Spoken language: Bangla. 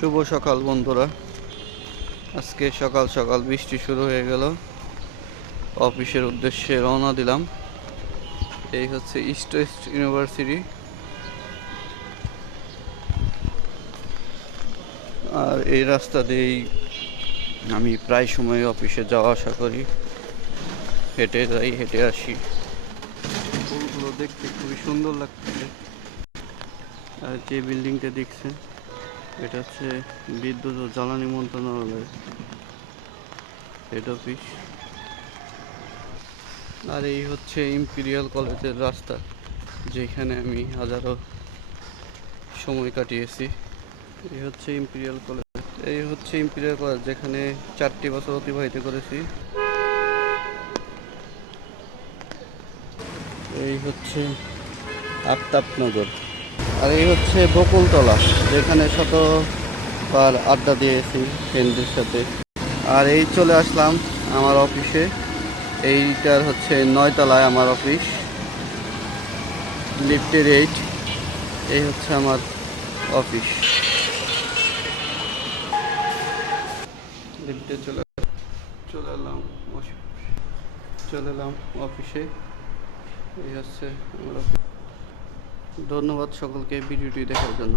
শুভ সকাল বন্ধুরা। আজকে সকাল সকাল বৃষ্টি শুরু হয়ে গেল। অফিসের উদ্দেশ্যে রওনা দিলাম। এই হচ্ছে ইস্ট ওয়েস্ট ইউনিভার্সিটি। আর এই রাস্তা দিয়েই আমি প্রায় সময় অফিসে যাওয়া আসা করি। হেঁটে যাই, হেঁটে আসি। ফুলগুলো দেখতে খুবই সুন্দর লাগছে। আর যে বিল্ডিংটা দেখছেন, এটা হচ্ছে বিদ্যুৎ ও জ্বালানি মন্ত্রণালয়ের হেড অফিস। আর এই হচ্ছে ইম্পেরিয়াল কলেজের রাস্তা, যেখানে আমি হাজারো সময় কাটিয়েছি। এই হচ্ছে ইম্পেরিয়াল কলেজ। এই হচ্ছে ইম্পেরিয়াল কলেজ, যেখানে 4টি বছর অতিবাহিত করেছি। এই হচ্ছে আফতাবনগর। আর এই হচ্ছে বকুলতলা, যেখানে শতবার আড্ডা দিয়েছি ফ্রেন্ডদের সাথে। আর এই চলে আসলাম আমার অফিসে। এইটার হচ্ছে 9 তলায় আমার অফিস, লিফটের 8। এই হচ্ছে আমার অফিস। লিফটে চলে এলাম অফিসে। এই হচ্ছে আমার অফিস। ধন্যবাদ সকলকে ভিডিওটি দেখার জন্য।